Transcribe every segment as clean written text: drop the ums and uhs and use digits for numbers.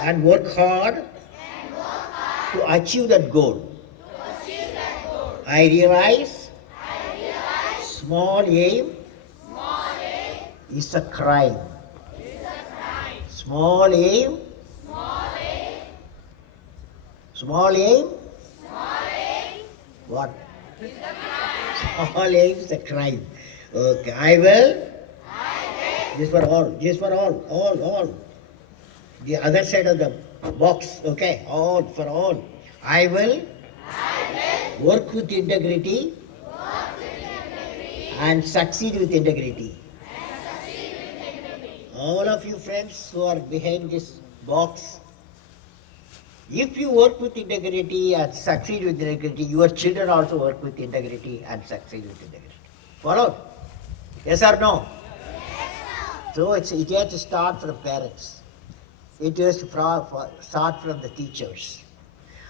and work hard to achieve that goal. I realize small aim is a crime. Small aim, what? Small aim is a crime. Okay, I will. This for all. The other side of the box, okay, all for all. I will work with integrity and succeed with integrity. All of you friends who are behind this box, if you work with integrity and succeed with integrity, your children also work with integrity and succeed with integrity. Follow? Yes or no? So it has to start from parents. It has to start from the teachers.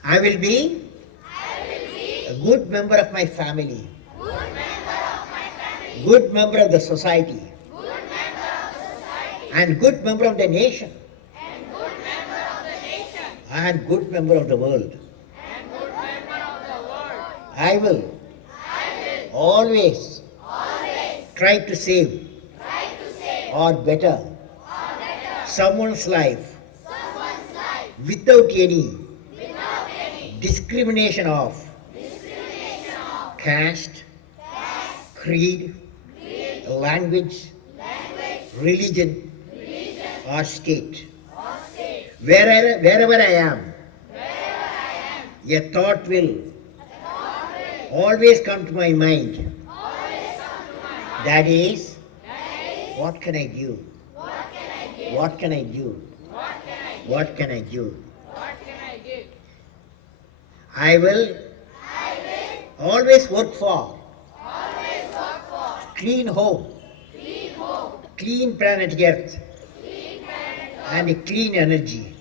I will be a good member of my family. Good member of the society. And good member of the nation. And good member of the world. I will always try to save or better someone's life without any discrimination of caste, creed, language, religion, or state. Wherever I am, a thought will always come to my mind. That is, what can I do? What can I do? What can I do? I will always work for clean home, clean planet Earth, and a clean energy.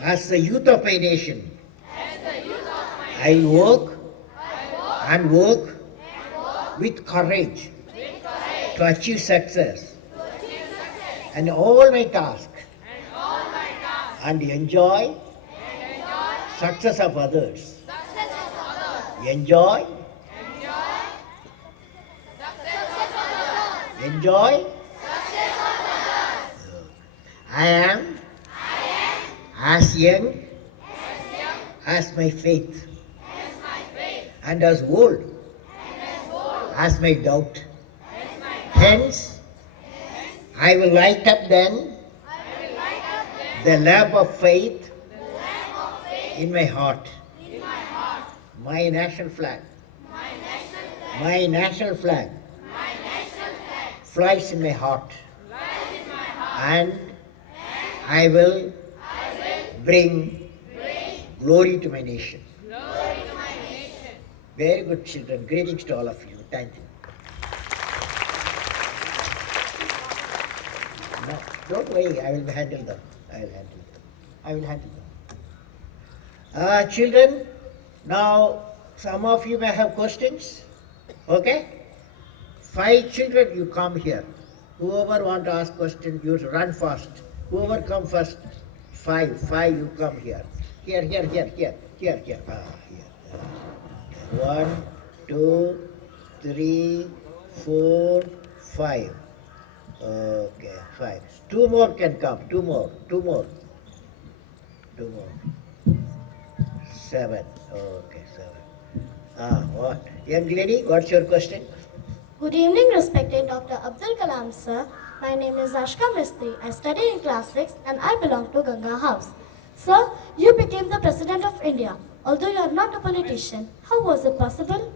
As the youth of my nation, I will work with courage to achieve success and all my tasks and enjoy success of others. Enjoy I am as young as my faith and as old as my doubt. Hence, I will light up then the lamp of faith in my heart. My national flag. My national flag flies in my heart. And I will bring glory to my nation. Very good, children. Greetings to all of you. Thank you. No, don't worry. I will handle them. Children, now some of you may have questions. Okay? 5 children, you come here. Whoever want to ask question, you run fast. Whoever come first, 5, you come here. Here. Here. 1, 2, 3, 4, 5. Okay, 5. 2 more can come. 2 more. 7. Okay, 7. What? Young lady, what's your question? Good evening, respected Dr. Abdul Kalam, sir. My name is Ashka Mistry. I study in class 6 and I belong to Ganga House. Sir, you became the President of India. Although you are not a politician, how was it possible?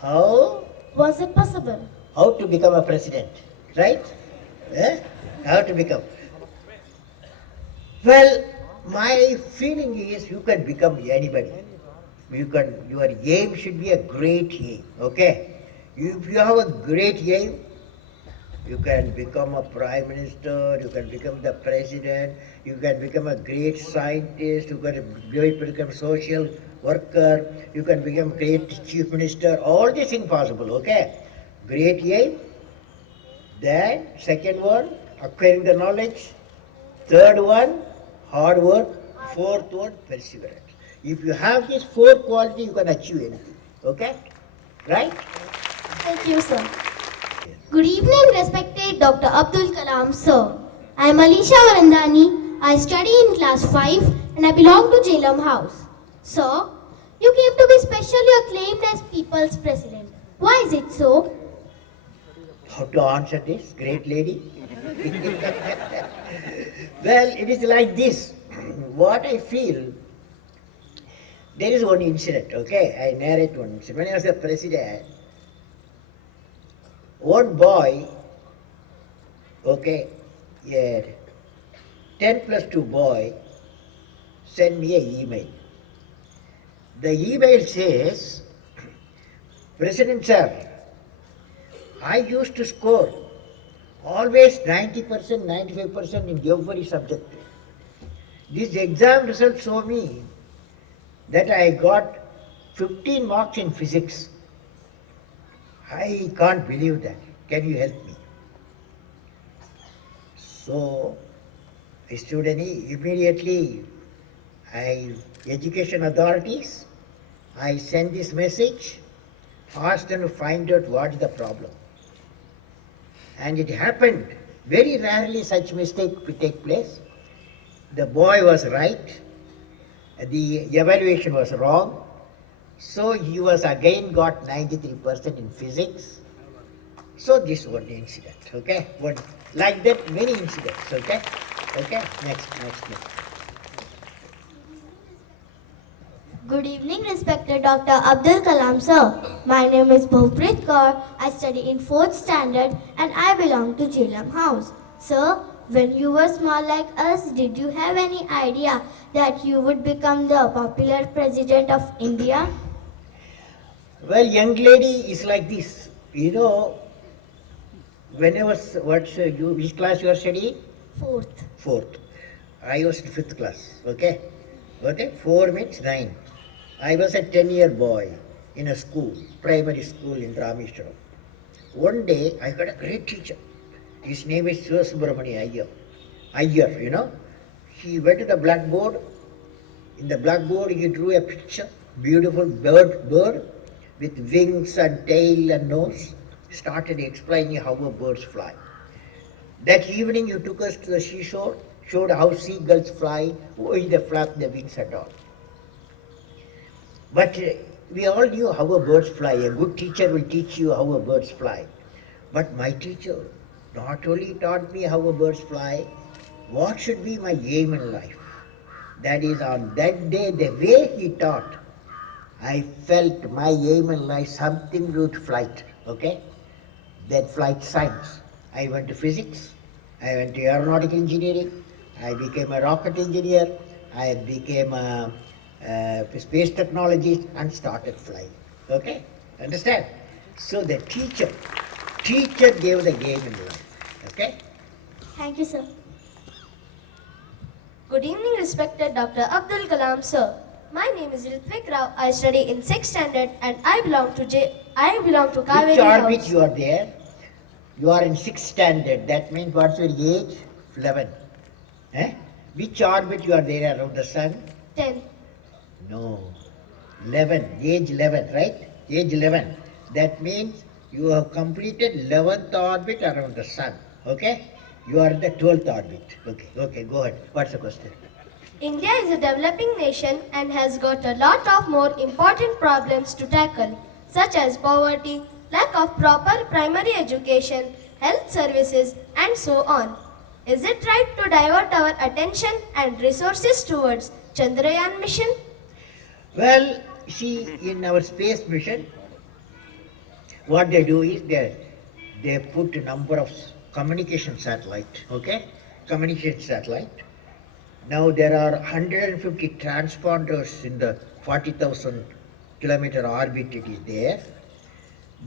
How? Was it possible? How to become a president, right? How to become? Well, my feeling is you can become anybody. Your aim should be a great aim, okay? If you have a great aim, you can become a prime minister, you can become the president, you can become a great scientist, you can become social worker, you can become great chief minister, all these things possible, okay? Great aim. Then, second one, acquiring the knowledge. Third one, hard work. Fourth one, perseverance. If you have these four qualities, you can achieve anything. Okay? Right? Thank you, sir. Good evening, respected Dr. Abdul Kalam, sir. I am Alisha Varandani. I study in class 5 and I belong to Jhelum House. Sir, you came to be specially acclaimed as People's President. Why is it so? How to answer this, great lady? Well, it is like this. What I feel, there is one incident, okay? I narrate one incident. When I was the president, one boy, okay, yeah, 10+2 boy sent me an email. The email says, President sir, I used to score always 90%, 95% in every subject. This exam results show me that I got 15 marks in physics. I can't believe that. Can you help me? So, immediately, education authorities, I sent this message, asked them to find out what is the problem. And it happened. Very rarely such mistake will take place. The boy was right. The evaluation was wrong. So he was again got 93% in physics. So this was the incident, okay? Like that, many incidents, okay? Okay, next. Good evening, respected Dr. Abdul Kalam, sir. My name is Bhuprit Kaur. I study in 4th standard and I belong to Jhelum House. Sir, when you were small like us, did you have any idea that you would become the popular president of India? Well, young lady is like this. You know, which class you are studying? 4th. Fourth. I was in 5th class, okay? Okay, 4 means 9. I was a 10-year boy in a school, primary school in Rameshwaram. One day, I got a great teacher. His name is Subramani Iyer. Iyer, you know. He went to the blackboard. In the blackboard, he drew a picture, beautiful bird with wings and tail and nose. Started explaining how birds fly. That evening, you took us to the seashore, showed how seagulls fly, why they flap their wings and all. But we all knew how birds fly. A good teacher will teach you how birds fly. But my teacher not only taught me how birds fly, what should be my aim in life. That is, on that day, the way he taught, I felt my aim in life something to do with flight, okay? Then flight science. I went to physics, I went to aeronautical engineering, I became a rocket engineer, I became a space technologist and started flying, okay? Understand? So the teacher gave the game in life, okay? Thank you, sir. Good evening, respected Dr. Abdul Kalam, sir. My name is Ritvik Rao. I study in 6th standard and I belong to Kaveri Which orbit House. you are there? You are in 6th standard. That means what's your age? 11. Eh? Which orbit you are there around the sun? 10. No. 11. Age 11, right? Age 11. That means you have completed 11th orbit around the sun. Okay? You are in the 12th orbit. Okay, go ahead. What's the question? India is a developing nation and has got a lot of more important problems to tackle, such as poverty, lack of proper primary education, health services, and so on. Is it right to divert our attention and resources towards Chandrayaan mission? Well, see, in our space mission, what they do is they put a number of communication satellite, okay? Communication satellite. Now there are 150 transponders in the 40,000 kilometer orbit it is there.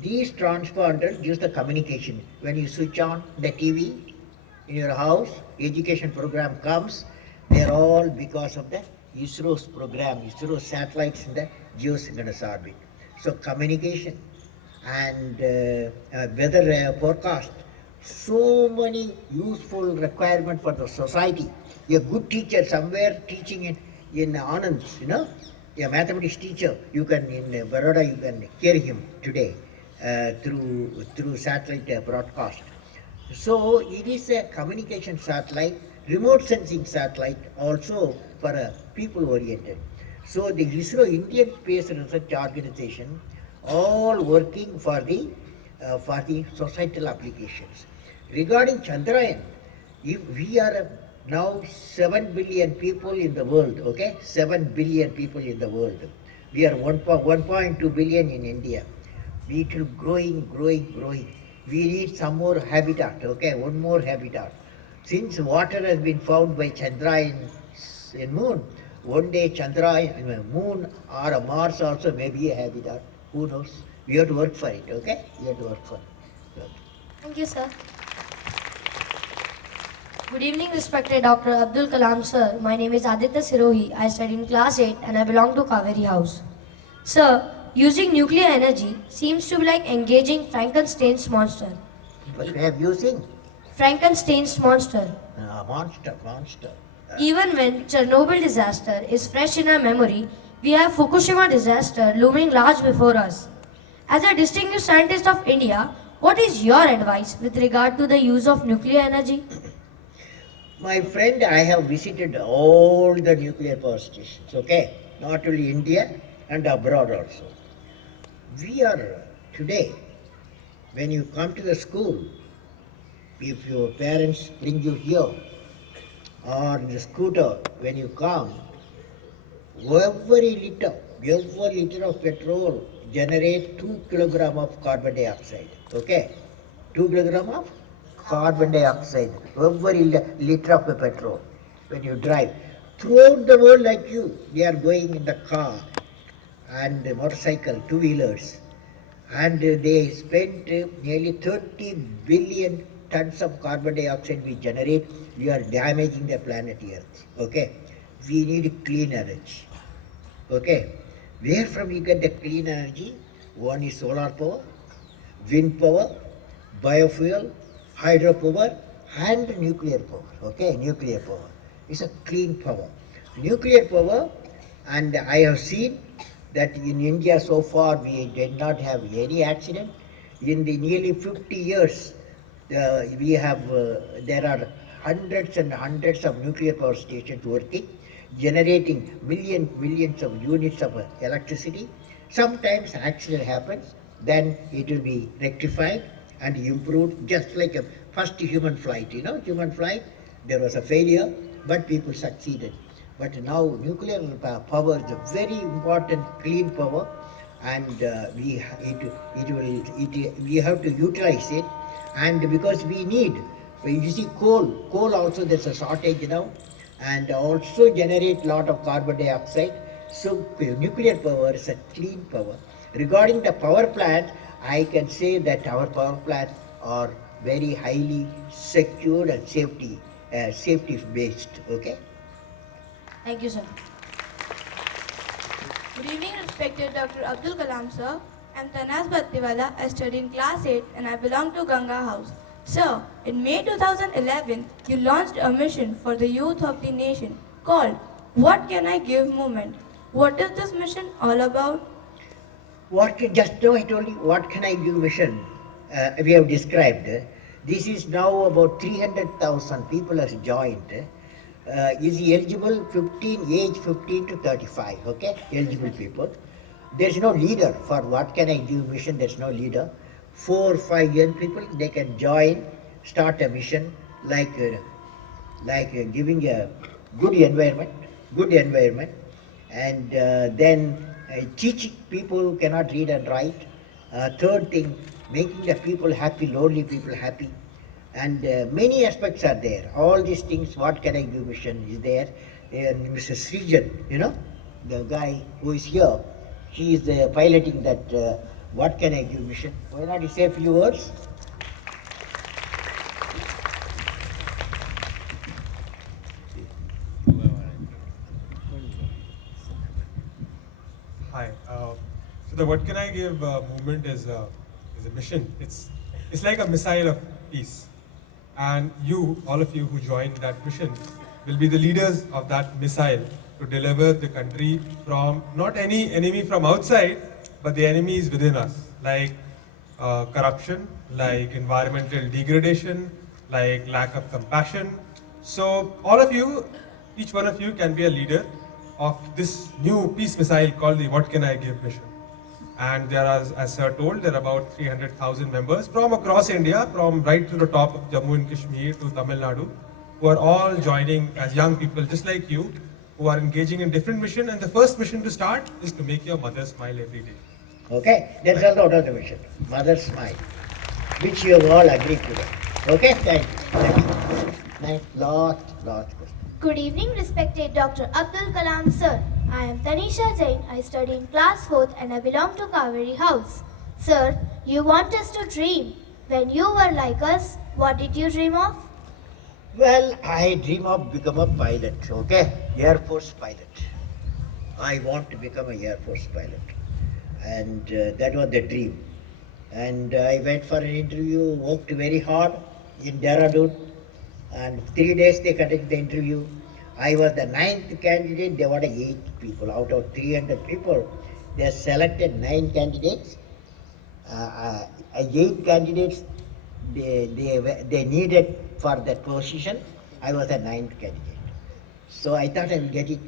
These transponders use the communication. When you switch on the TV in your house, education program comes, they're all because of the ISRO's program, ISRO satellites in the geosynchronous orbit. So communication and weather forecast, so many useful requirements for the society. A good teacher somewhere teaching in Anand, a mathematics teacher, you can in Baroda you can hear him today through satellite broadcast. So it is a communication satellite, remote sensing satellite also for a people oriented. So the ISRO Indian Space Research Organization all working for the societal applications. Regarding Chandrayaan, if we are now 7 billion people in the world, okay, 7 billion people in the world. We are 1.2 billion in India. We keep growing. We need some more habitat, okay, one more habitat. Since water has been found by Chandrayaan in moon, one day Chandrayaan, moon or a Mars also may be a habitat. Who knows? We have to work for it, okay? We have to work for it. Okay. Thank you, sir. Good evening, respected Dr. Abdul Kalam, sir. My name is Aditya Sirohi. I study in class 8 and I belong to Kaveri House. Sir, using nuclear energy seems to be like engaging Frankenstein's monster. But we have using Frankenstein's monster. monster. Even when Chernobyl disaster is fresh in our memory, we have Fukushima disaster looming large before us. As a distinguished scientist of India, what is your advice with regard to the use of nuclear energy? My friend, I have visited all the nuclear power stations, okay? Not only India and abroad also. We are today, when you come to the school, if your parents bring you here, or in the scooter, when you come, every liter of petrol generate 2 kilogram of carbon dioxide, okay? 2 kilogram of carbon dioxide, every liter of the petrol when you drive. Throughout the world like you, we are going in the car and the motorcycle, two-wheelers, and they spent nearly 30 billion tons of carbon dioxide we generate. We are damaging the planet Earth, okay? We need clean energy, okay? Where from you get the clean energy? One is solar power, wind power, biofuel, hydropower and nuclear power, okay? Nuclear power is a clean power. Nuclear power, and I have seen that in India so far we did not have any accident. In the nearly 50 years, we have, there are hundreds and hundreds of nuclear power stations working, generating millions of units of electricity. Sometimes accident happens, then it will be rectified and improved, just like a first human flight, human flight, there was a failure, but people succeeded. But now nuclear power is a very important clean power, and we have to utilize it. And because we need, you see coal also there's a shortage now, and also generate lot of carbon dioxide. So nuclear power is a clean power. Regarding the power plant, I can say that our power plants are very highly secured and safety based, okay? Thank you, sir. Good evening, respected Dr. Abdul Kalam, sir. I'm Tanas Bhattiwala. I study in class 8 and I belong to Ganga House. Sir, in May 2011, you launched a mission for the youth of the nation called What Can I Give movement. What is this mission all about? Just now I told you, what can I give mission? We have described. This is now about 300,000 people has joined. Is eligible age 15 to 35, okay? Eligible people. There's no leader for what can I give mission, there's no leader. 4 or 5 young people, they can join, start a mission like giving a good environment, and then teaching people who cannot read and write. Third thing, making the people happy, lonely people happy. And many aspects are there. All these things, what can I give mission is there. And Mr. Srijan, the guy who is here, he is piloting that what can I give mission. Why not you say a few words? Hi. So the What Can I Give movement is a mission. It's like a missile of peace. And you, all of you who joined that mission, will be the leaders of that missile to deliver the country from not any enemy from outside, but the enemies within us, like corruption, like environmental degradation, like lack of compassion. So all of you, each one of you can be a leader of this new peace missile called the What Can I Give mission. And there are, as Sir told, there are about 300,000 members from across India, from right to the top of Jammu and Kashmir to Tamil Nadu, who are all joining as young people just like you, who are engaging in different mission. And the first mission to start is to make your mother smile every day. Okay, that's all the mission. Mother smile, which you have all agreed to that. Okay, thank you. Thank you. Next, last question. Good evening, respected Dr. Abdul Kalam sir. I am Tanisha Jain. I study in class 4th and I belong to Kaveri House. Sir, you want us to dream. When you were like us, what did you dream of? Well, I dream of become a pilot, okay? Air Force pilot. I want to become a Air Force pilot. And that was the dream. And I went for an interview, worked very hard in Dehradun. And 3 days they conducted the interview. I was the 9th candidate. They wanted 8 people. Out of 300 people, they selected 9 candidates. 8 candidates they needed for that position. I was the 9th candidate. So I thought I will get it.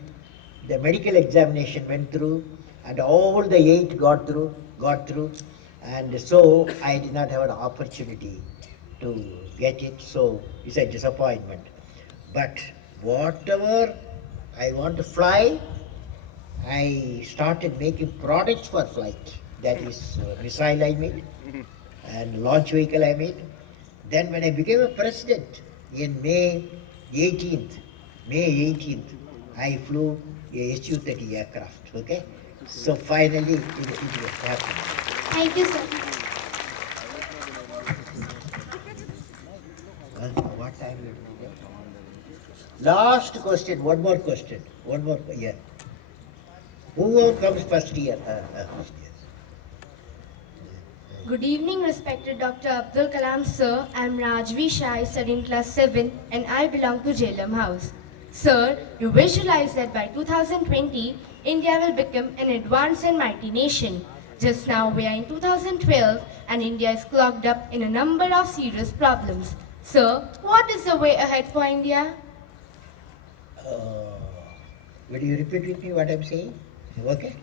The medical examination went through and all the 8 got through. And so I did not have an opportunity to get it. So it's a disappointment. But whatever I want to fly, I started making products for flight. That is missile I made and launch vehicle I made. Then when I became a president in May 18th, I flew a Su-30 aircraft, okay? So finally it happened. Thank you, sir. What time is it? Last question, one more question. Yeah. Who comes first here? Good evening, respected Dr. Abdul Kalam sir. I am Rajvi Shah, studying class 7 and I belong to Jhelum House. Sir, you visualize that by 2020, India will become an advanced and mighty nation. Just now we are in 2012 and India is clogged up in a number of serious problems. Sir, what is the way ahead for India? Will you repeat with me what I'm saying? Okay?